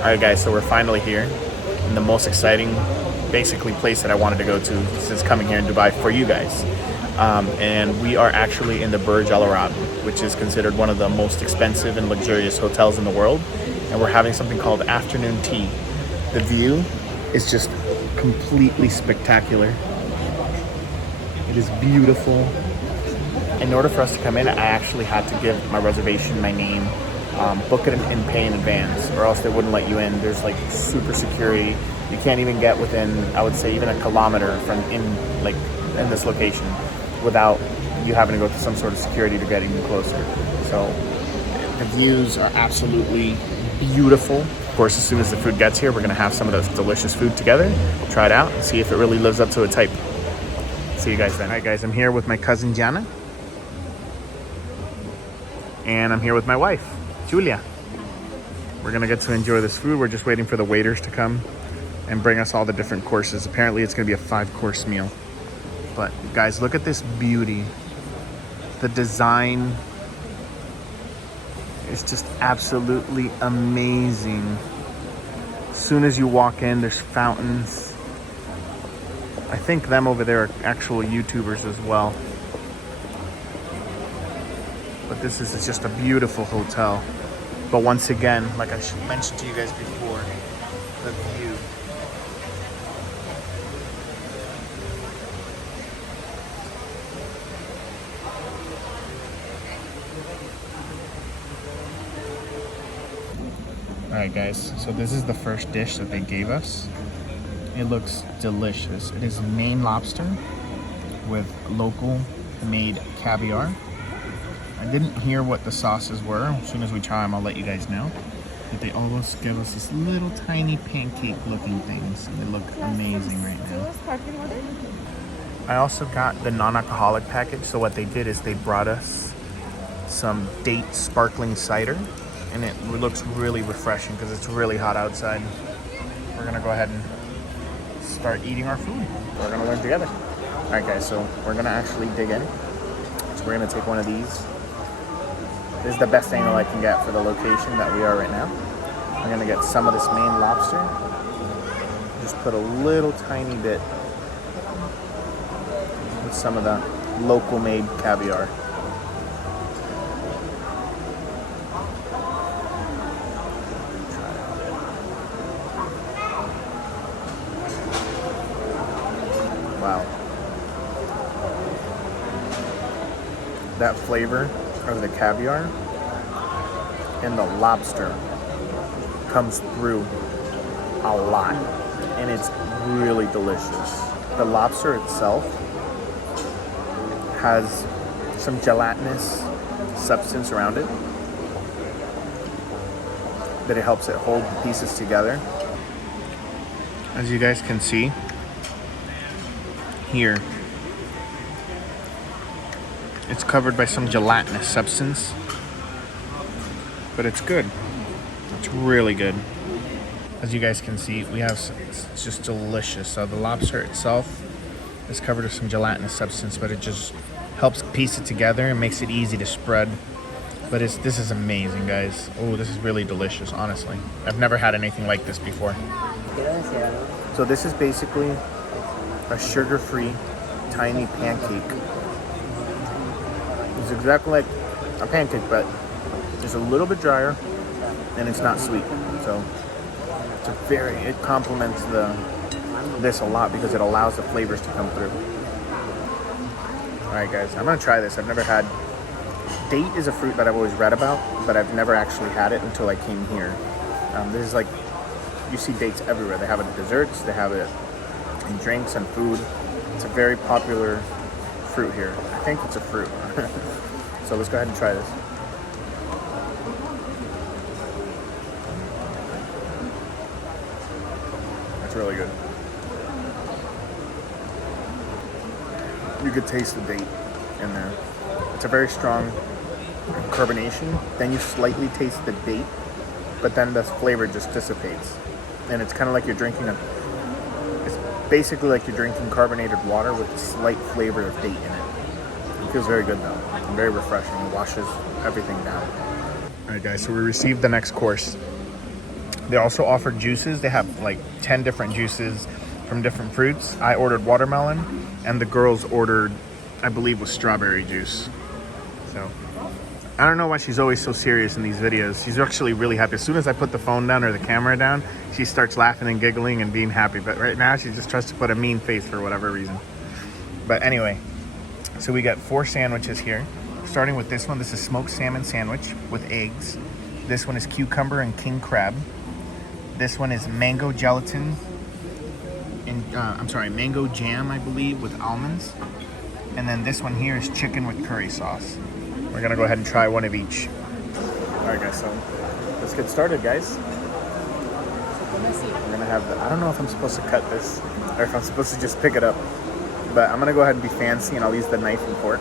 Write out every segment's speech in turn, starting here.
Alright guys, so we're finally here in the most exciting, basically, place that I wanted to go to since coming here in Dubai for you guys. And we are actually in the Burj Al Arab, which is considered one of the most expensive and luxurious hotels in the world. And we're having something called afternoon tea. The view is just completely spectacular. It is beautiful. In order for us to come in, I actually had to give my reservation, my name, book it and pay in advance, or else they wouldn't let you in. There's like super security. You can't even get within, I would say, even a kilometer from in this location without you having to go through some sort of security to get even closer. So the views are absolutely beautiful. Of course, as soon as the food gets here, we're gonna have some of this delicious food together, try it out, and see if it really lives up to its hype. See you guys then. All right, guys, I'm here with my cousin Jana, and I'm here with my wife, Julia. We're gonna get to enjoy this food. We're just waiting for the waiters to come and bring us all the different courses. Apparently, it's gonna be a 5-course meal. But guys, look at this beauty. The design is just absolutely amazing. As soon as you walk in, there's fountains. I think them over there are actual YouTubers as well. But this is just a beautiful hotel. But once again, like I mentioned to you guys before, the view. Alright guys, so this is the first dish that they gave us. It looks delicious. It is Maine lobster with local made caviar. I didn't hear what the sauces were. As soon as we try them, I'll let you guys know. But they always give us this little tiny pancake looking things. They look amazing right now. I also got the non-alcoholic package. So what they did is they brought us some date sparkling cider. And it looks really refreshing because it's really hot outside. We're gonna go ahead and start eating our food. We're gonna learn together. All right guys, so we're gonna actually dig in. So we're gonna take one of these. This is the best angle I can get for the location that we are right now. I'm gonna get some of this Maine lobster. Just put a little tiny bit with some of the local made caviar. Wow. That flavor of the caviar and the lobster comes through a lot, and it's really delicious. The lobster itself has some gelatinous substance around it that it helps it hold the pieces together. As you guys can see here, it's covered by some gelatinous substance, but it's good. It's really good. As you guys can see, we have, it's just delicious. So the lobster itself is covered with some gelatinous substance, but it just helps piece it together and makes it easy to spread. But this is amazing, guys. Oh, this is really delicious, honestly. I've never had anything like this before. So this is basically a sugar-free tiny pancake. It's exactly like a pancake, but it's a little bit drier and it's not sweet. So it complements this a lot because it allows the flavors to come through. All right, guys, I'm gonna try this. I've never had, date is a fruit that I've always read about, but I've never actually had it until I came here. This is like, you see dates everywhere. They have it in desserts, they have it in drinks and food. It's a very popular fruit here. I think it's a fruit. So let's go ahead and try this. That's really good. You could taste the date in there. It's a very strong carbonation. Then you slightly taste the date, but then the flavor just dissipates. And it's kind of like you're drinking it's basically like you're drinking carbonated water with a slight flavor of date in it. It feels very good though, and very refreshing. It washes everything down. All right guys, so we received the next course. They also offer juices. They have like 10 different juices from different fruits. I ordered watermelon, and the girls ordered, I believe, was strawberry juice. So I don't know why she's always so serious in these videos. She's actually really happy. As soon as I put the phone down or the camera down, she starts laughing and giggling and being happy. But right now, she just tries to put a mean face for whatever reason. But anyway, so we got 4 sandwiches here. Starting with this one. This is smoked salmon sandwich with eggs. This one is cucumber and king crab. This one is mango gelatin and mango jam, I believe, with almonds. And then this one here is chicken with curry sauce. We're gonna go ahead and try one of each. All right, guys, so let's get started, guys. We're gonna have I don't know if I'm supposed to cut this or if I'm supposed to just pick it up, but I'm gonna go ahead and be fancy and I'll use the knife and fork.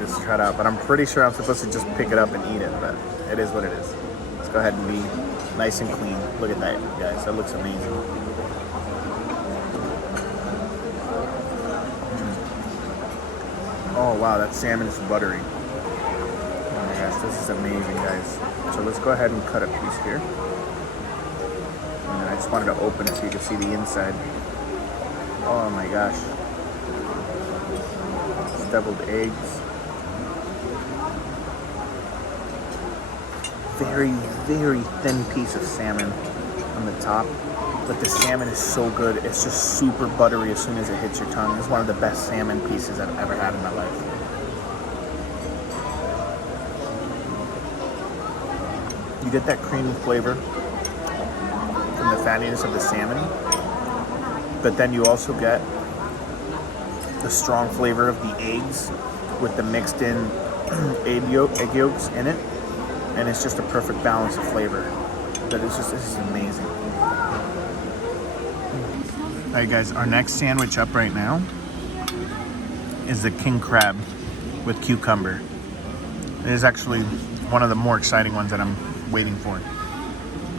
Just try it out, but I'm pretty sure I'm supposed to just pick it up and eat it, but it is what it is. Let's go ahead and be nice and clean. Look at that, guys, that looks amazing. Oh wow, that salmon is buttery. Oh my gosh, this is amazing, guys. So let's go ahead and cut a piece here. And then I just wanted to open it so you can see the inside. Oh my gosh. It's deviled eggs. Very, very thin piece of salmon on the top. But the salmon is so good. It's just super buttery as soon as it hits your tongue. It's one of the best salmon pieces I've ever had in my life. You get that creamy flavor from the fattiness of the salmon, but then you also get the strong flavor of the eggs with the mixed in egg yolks in it, and it's just a perfect balance of flavor. But this is amazing. Alright guys, our next sandwich up right now is the king crab with cucumber. It is actually one of the more exciting ones that I'm waiting for.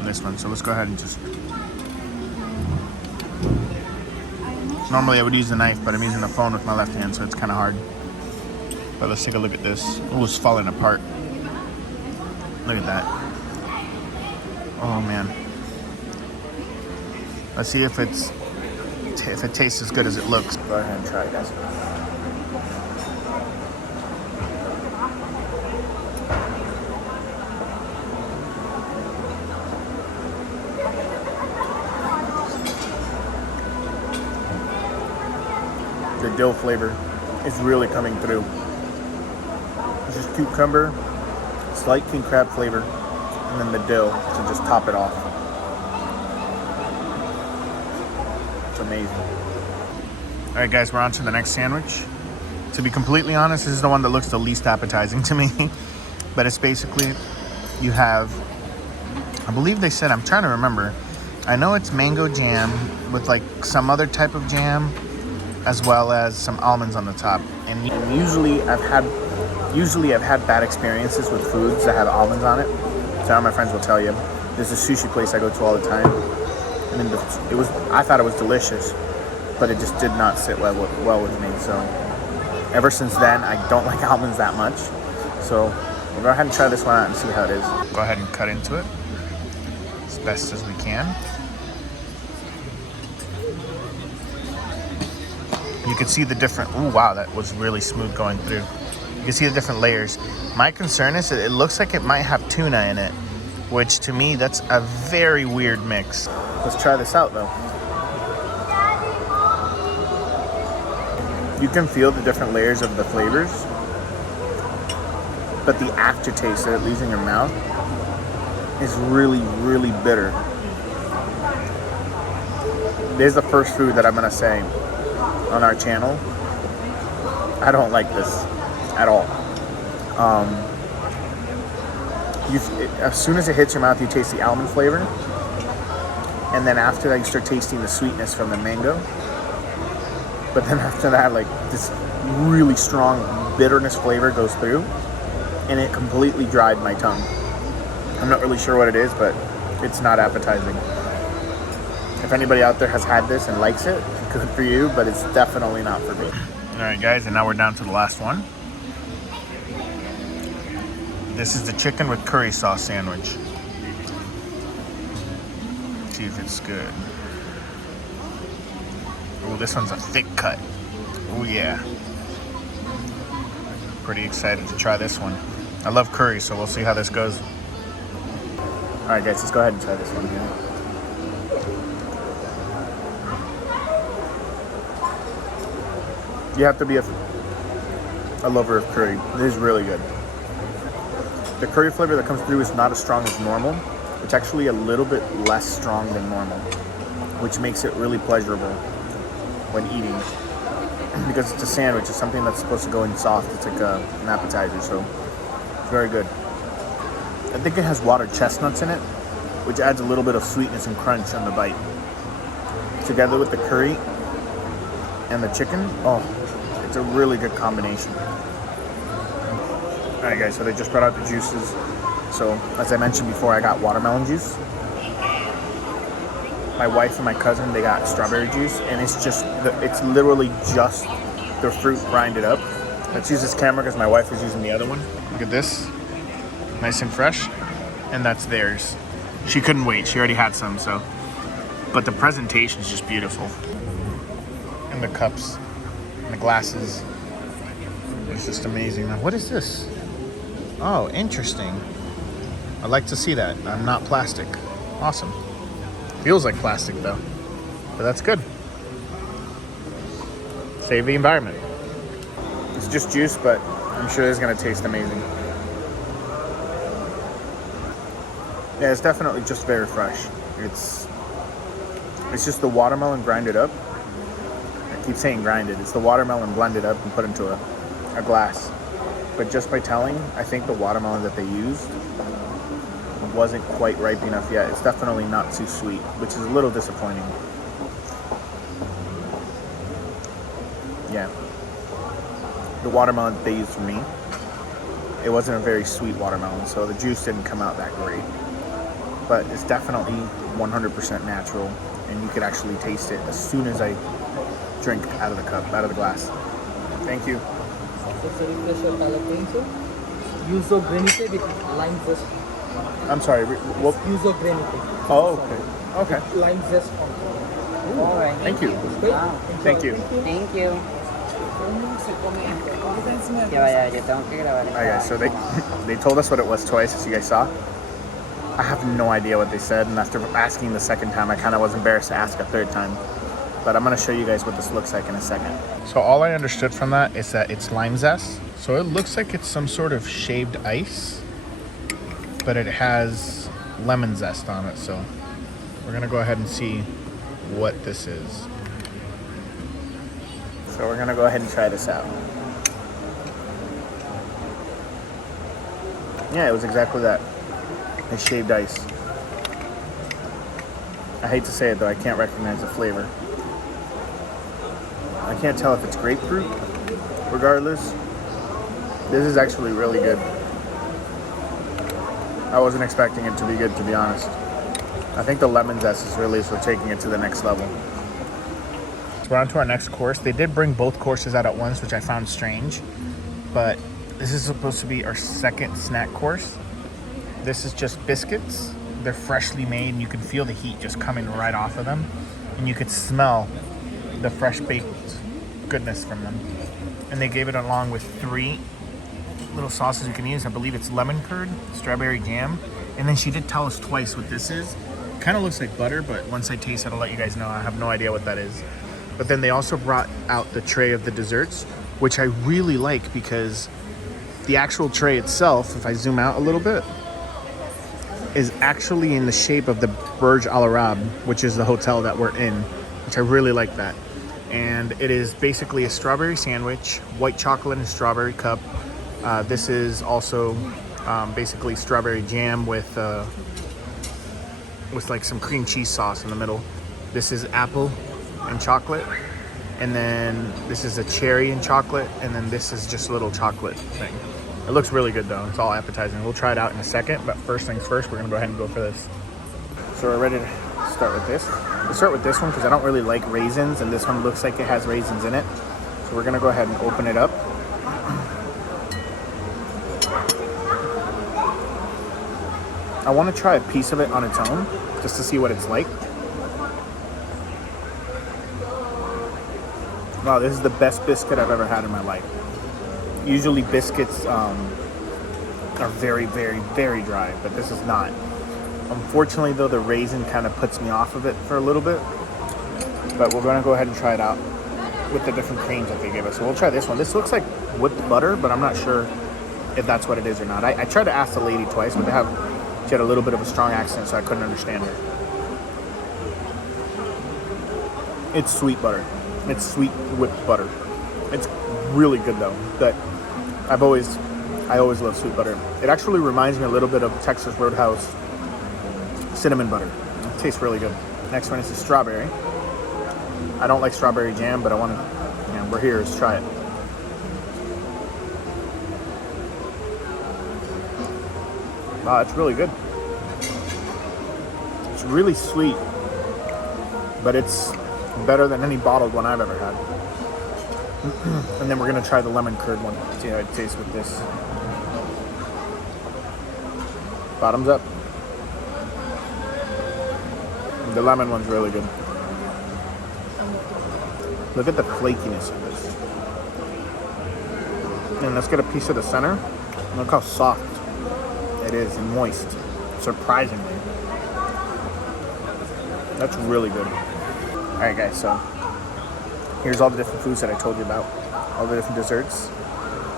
This one, so let's go ahead and just... Normally I would use the knife, but I'm using the phone with my left hand, so it's kind of hard. But let's take a look at this. Oh, it's falling apart. Look at that. Oh man. Let's see if it tastes as good as it looks. Go ahead and try it, guys. The dill flavor is really coming through. It's just cucumber, slight king crab flavor, and then the dill to just top it off. It's amazing. All right, guys, we're on to the next sandwich. To be completely honest, this is the one that looks the least appetizing to me. But it's basically, you have, I believe they said, I'm trying to remember. I know it's mango jam with like some other type of jam, as well as some almonds on the top. And usually I've had bad experiences with foods that have almonds on it. Some of my friends will tell you. There's a sushi place I go to all the time. I mean, I thought it was delicious, but it just did not sit well with me. So ever since then, I don't like almonds that much. So we'll go ahead and try this one out and see how it is. Go ahead and cut into it as best as we can. You can see the different, oh wow, that was really smooth going through. You can see the different layers. My concern is that it looks like it might have tuna in it, which to me, that's a very weird mix. Let's try this out though. You can feel the different layers of the flavors, but the aftertaste that it leaves in your mouth is really, really bitter. This is the first food that I'm gonna say on our channel, I don't like this at all. As soon as it hits your mouth, you taste the almond flavor, and then after that, you start tasting the sweetness from the mango. But then after that, like this really strong bitterness flavor goes through, and it completely dried my tongue. I'm not really sure what it is, but it's not appetizing. If anybody out there has had this and likes it, good for you, but it's definitely not for me. All right, guys, and now we're down to the last one. This is the chicken with curry sauce sandwich. See if it's good. Oh, this one's a thick cut. Oh yeah. Pretty excited to try this one. I love curry, so we'll see how this goes. All right, guys, let's go ahead and try this one here. You have to be a lover of curry. It is really good. The curry flavor that comes through is not as strong as normal. It's actually a little bit less strong than normal, which makes it really pleasurable when eating. Because it's a sandwich, it's something that's supposed to go in soft. It's like an appetizer, so it's very good. I think it has watered chestnuts in it, which adds a little bit of sweetness and crunch on the bite. Together with the curry and the chicken, oh, it's a really good combination. All right, guys, so they just brought out the juices. So, as I mentioned before, I got watermelon juice. My wife and my cousin, they got strawberry juice, and it's literally just the fruit grinded up. Let's use this camera because my wife is using the other one. Look at this, nice and fresh, and that's theirs. She couldn't wait, she already had some, so. But the presentation is just beautiful. And the cups, and the glasses, it's just amazing. Now, what is this? Oh, interesting. I'd like to see that. I'm not plastic. Awesome. Feels like plastic though, but that's good. Save the environment. It's just juice, but I'm sure it's gonna taste amazing. Yeah, it's definitely just very fresh. It's just the watermelon grinded up. I keep saying grinded. It's the watermelon blended up and put into a glass. But just by telling, I think the watermelon that they used wasn't quite ripe enough yet. It's definitely not too sweet, which is a little disappointing. Yeah. The watermelon that they used for me, it wasn't a very sweet watermelon, so the juice didn't come out that great. But it's definitely 100% natural, and you could actually taste it as soon as I drink out of the cup, out of the glass. Thank you. Yuzu granite with lime zest. I'm sorry, what? Yuzu granite. Oh, okay. Okay. Lime zest. All right. Thank you. Wow. Thank you. Thank you. Que vaya, yo tengo que grabar. Alright guys, so they told us what it was twice, as you guys saw. I have no idea what they said, and after asking the second time, I kind of was embarrassed to ask a third time. But I'm going to show you guys what this looks like in a second. So all I understood from that is that it's lime zest. So it looks like it's some sort of shaved ice, but it has lemon zest on it. So we're going to go ahead and see what this is. So we're going to go ahead and try this out. Yeah, it was exactly that. It's shaved ice. I hate to say it though, I can't recognize the flavor. I can't tell if it's grapefruit. Regardless, this is actually really good. I wasn't expecting it to be good, to be honest. I think the lemon zest is really for taking it to the next level. So we're on to our next course. They did bring both courses out at once, which I found strange. But this is supposed to be our second snack course. This is just biscuits. They're freshly made, and you can feel the heat just coming right off of them. And you could smell the fresh baked goodness from them. And they gave it along with 3 little sauces you can use. I believe it's lemon curd, strawberry jam, and then she did tell us twice what this is. Kind of looks like butter, but once I taste it, I'll let you guys know. I have no idea what that is. But then they also brought out the tray of the desserts, which I really like because the actual tray itself, if I zoom out a little bit, is actually in the shape of the Burj Al Arab, which is the hotel that we're in, which I really like that. And it is basically a strawberry sandwich, white chocolate and strawberry cup. This is also basically strawberry jam with like some cream cheese sauce in the middle. This is apple and chocolate, and then this is a cherry and chocolate, and then this is just a little chocolate thing. It looks really good though. It's all appetizing. We'll try it out in a second, but first things first, we're gonna go ahead and go for this. So we're ready to start with this. We'll start with this one because I don't really like raisins, and this one looks like it has raisins in it. So we're gonna go ahead and open it up. I want to try a piece of it on its own, just to see what it's like. Wow, this is the best biscuit I've ever had in my life. Usually biscuits are very, very, very dry, but this is not. Unfortunately, though, the raisin kind of puts me off of it for a little bit. But we're going to go ahead and try it out with the different creams that they gave us. So we'll try this one. This looks like whipped butter, but I'm not sure if that's what it is or not. I tried to ask the lady twice, but she had a little bit of a strong accent, so I couldn't understand her. It's sweet butter. It's sweet whipped butter. It's really good though. But I always love sweet butter. It actually reminds me a little bit of Texas Roadhouse cinnamon butter. It tastes really good. Next one is the strawberry. I don't like strawberry jam, but I want to, we're here, let's try it. Wow, it's really good. It's really sweet, but it's better than any bottled one I've ever had. And then we're gonna try the lemon curd one. See how it tastes with this. Bottoms up. The lemon one's really good. Look at the flakiness of this. And let's get a piece of the center. Look how soft it is and moist, surprisingly. That's really good. All right, guys, so here's all the different foods that I told you about, all the different desserts.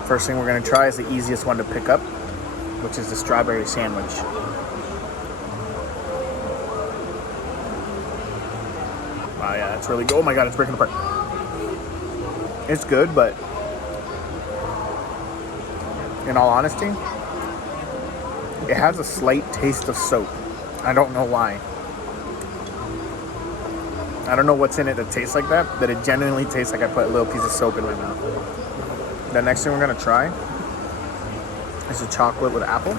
First thing we're gonna try is the easiest one to pick up, which is the strawberry sandwich. Wow, yeah, that's really good. Oh my God, it's breaking apart. It's good, but in all honesty, it has a slight taste of soap. I don't know why. I don't know what's in it that tastes like that, but it genuinely tastes like I put a little piece of soap in my mouth. The next thing we're gonna try is a chocolate with apple.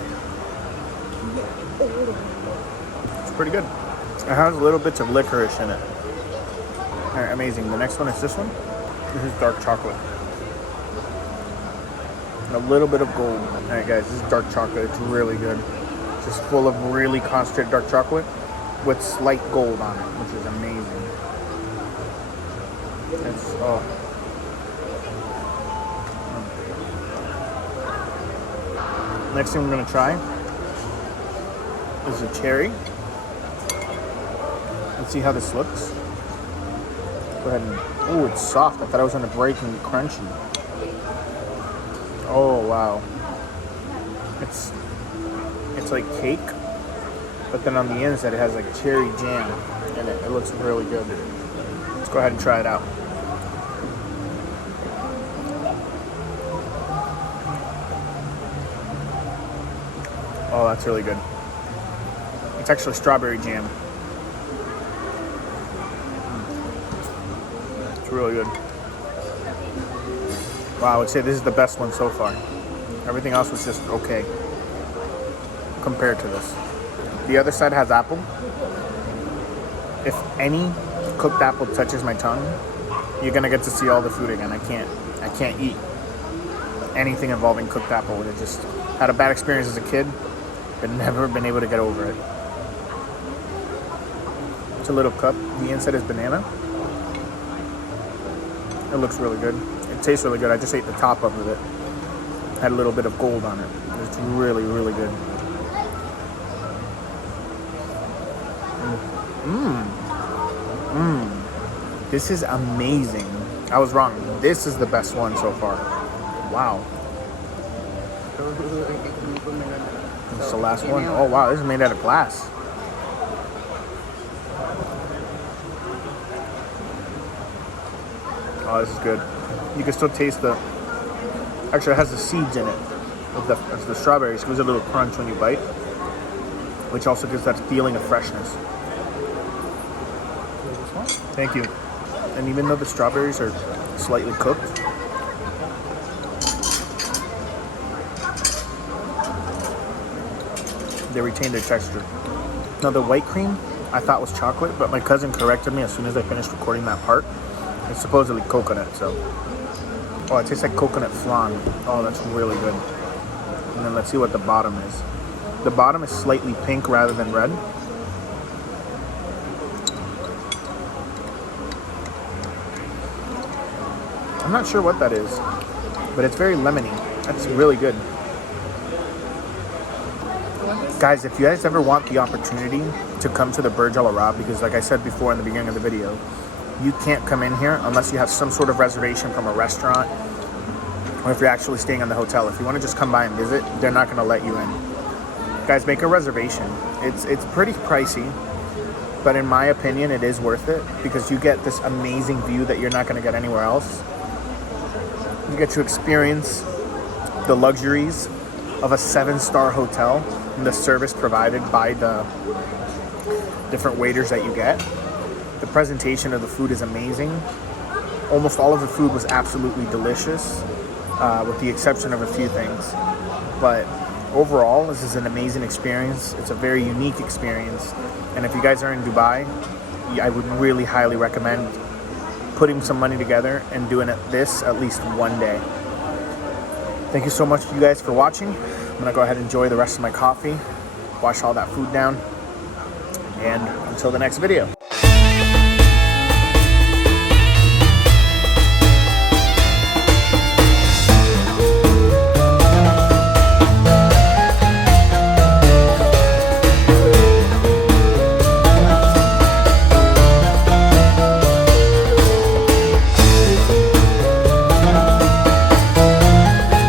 It's pretty good. It has little bits of licorice in it. All right, amazing. The next one is this one. This is dark chocolate. And a little bit of gold. All right, guys, this is dark chocolate. It's really good. It's just full of really concentrated dark chocolate with slight gold on it, which is amazing. It's, oh. Next thing we're gonna try is a cherry. Let's see how this looks. Go ahead and, oh, it's soft. I thought I was gonna break and be crunchy. Oh, wow. It's like cake, but then on the inside it has like cherry jam in it. It looks really good. Let's go ahead and try it out. Oh, that's really good. It's actually strawberry jam. It's really good. Wow, I would say this is the best one so far. Everything else was just okay compared to this. The other side has apple. If any cooked apple touches my tongue, you're gonna get to see all the food again. I can't eat anything involving cooked apple. I just had a bad experience as a kid, but never been able to get over it. It's a little cup. The inside is banana. It looks really good. It tastes really good. I just ate the top of it. Had a little bit of gold on it. It's really, really good. This is amazing. I was wrong. This is the best one so far. Wow. This is the last one. Oh wow, this is made out of glass. Oh, this is good. You can still taste the, actually it has the seeds in it of the strawberries. It gives a little crunch when you bite, which also gives that feeling of freshness. Thank you. And even though the strawberries are slightly cooked, they retain their texture. Now the white cream I thought was chocolate, but my cousin corrected me as soon as I finished recording that part. It's supposedly coconut, so. Oh, it tastes like coconut flan. Oh, that's really good. And then let's see what the bottom is. The bottom is slightly pink rather than red. I'm not sure what that is, but it's very lemony. That's really good. Guys, if you guys ever want the opportunity to come to the Burj Al Arab, because like I said before in the beginning of the video, you can't come in here unless you have some sort of reservation from a restaurant, or if you're actually staying in the hotel. If you want to just come by and visit, they're not going to let you in. Guys, make a reservation. It's pretty pricey, but in my opinion, it is worth it because you get this amazing view that you're not going to get anywhere else. You get to experience the luxuries of a 7-star hotel and the service provided by the different waiters that you get. The presentation of the food is amazing. Almost all of the food was absolutely delicious, with the exception of a few things. But overall, this is an amazing experience. It's a very unique experience. And if you guys are in Dubai, I would really highly recommend putting some money together and doing this at least one day. Thank you so much, you guys, for watching. I'm gonna go ahead and enjoy the rest of my coffee, wash all that food down, and until the next video.